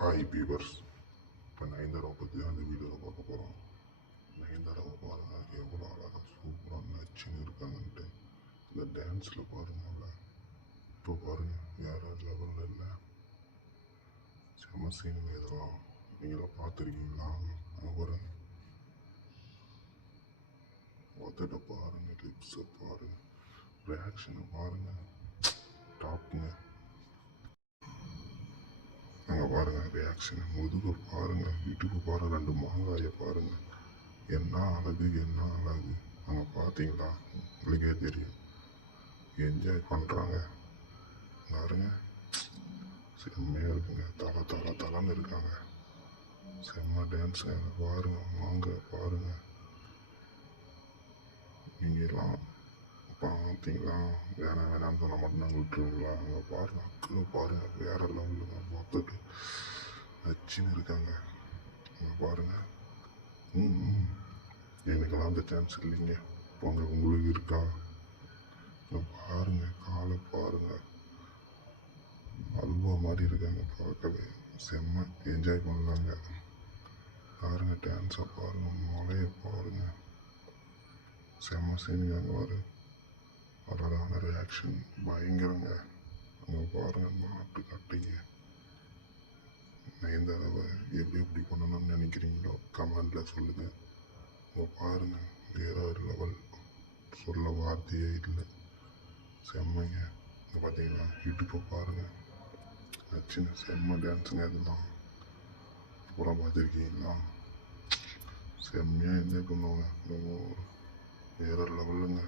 Hi beavers. இப்போ நயன்தாராவை பற்றி தான் அந்த வீடியோவில் பார்க்க போகிறோம். நயன்தாராவை பாருங்கள், எவ்வளோ அழகாக சூப்பராக நச்சுன்னு இருக்காங்கன்ட்டு. இந்த டான்ஸில் பாருங்கள், அவளை இப்போ பாருங்கள் வேறு லெவலில் இல்லை. செம சீனுங்க இதெல்லாம். நீங்களாம் பார்த்துருக்கீங்களா? அங்கே பாருங்கள், ஒத்தட்டை பாருங்கள், லிப்ஸை பாருங்கள், ரியாக்ஷனை பாருங்கள், டாப்புங்க. அங்கே பாருங்கள் ரியாக்ஷன், முதுகை பாருங்கள், இடுப்பு பாருங்கள், 2 மாங்காயை பாருங்கள். என்ன அழகு, என்ன அழகு. அங்கே பார்த்தீங்களா? உங்களுக்கே தெரியும். என்ஜாய் பண்ணுறாங்க பாருங்க. செம்மையாக இருக்குங்க. தலன்னு இருக்காங்க. செம்ம டான்ஸுங்க. பாருங்க, வாங்க பாருங்க. நீங்களாம் பார்த்தீங்களா? வேணாம்னு சொன்ன மட்டும் நாங்கள் விட்டுருவீங்களா? அங்கே பாருங்க, அக்கில் பாருங்க, வேற லெவலுங்க. பார்த்துட்டு நச்சுன்னு இருக்காங்க. அங்கே பாருங்க. எனக்கெல்லாம் அந்த சான்ஸ் இல்லைங்க. போங்க, உங்களுக்கு இருக்கா? பாருங்க, காலை பாருங்க, அல்வா மாதிரி இருக்காங்க. பார்க்கவே செம்ம என்ஜாய் பண்ணலாங்க. பாருங்க, டான்ஸை பாருங்க, மலையை பாருங்க, செம்ம சீனுங்க. பாரு, அழகான ரியாக்ஷன், பயங்கரங்க. அங்கே பாருங்க, மாட்டு கட்டிங்க. நயன்தாராவை எப்படி பண்ணணும்னு நினைக்கிறீங்களோ கமெண்டில் சொல்லுங்கள். அங்கே பாருங்கள், வேற ஒரு லெவல், சொல்ல வார்த்தையே இல்லை. செம்மைங்க. இங்கே பார்த்தீங்களா? இடுப்பை பாருங்கள், நச்சுன்னு செம்ம டான்ஸுங்க. இதெல்லாம் பூரா பார்த்துருக்கீங்களா? செம்மையாக என்ஜாய் பண்ணுவாங்க. வேற லெவலுங்க.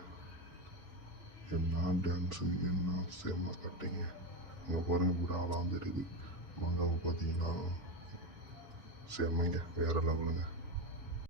என்ன டான்ஸு, என்ன செம்ம கட்டிங்க. இங்கே பாருங்கள், விடாலாம் தெரியுது. மாங்காவை பார்த்தீங்களா? செம்மைங்க, வேற லெவலுங்க.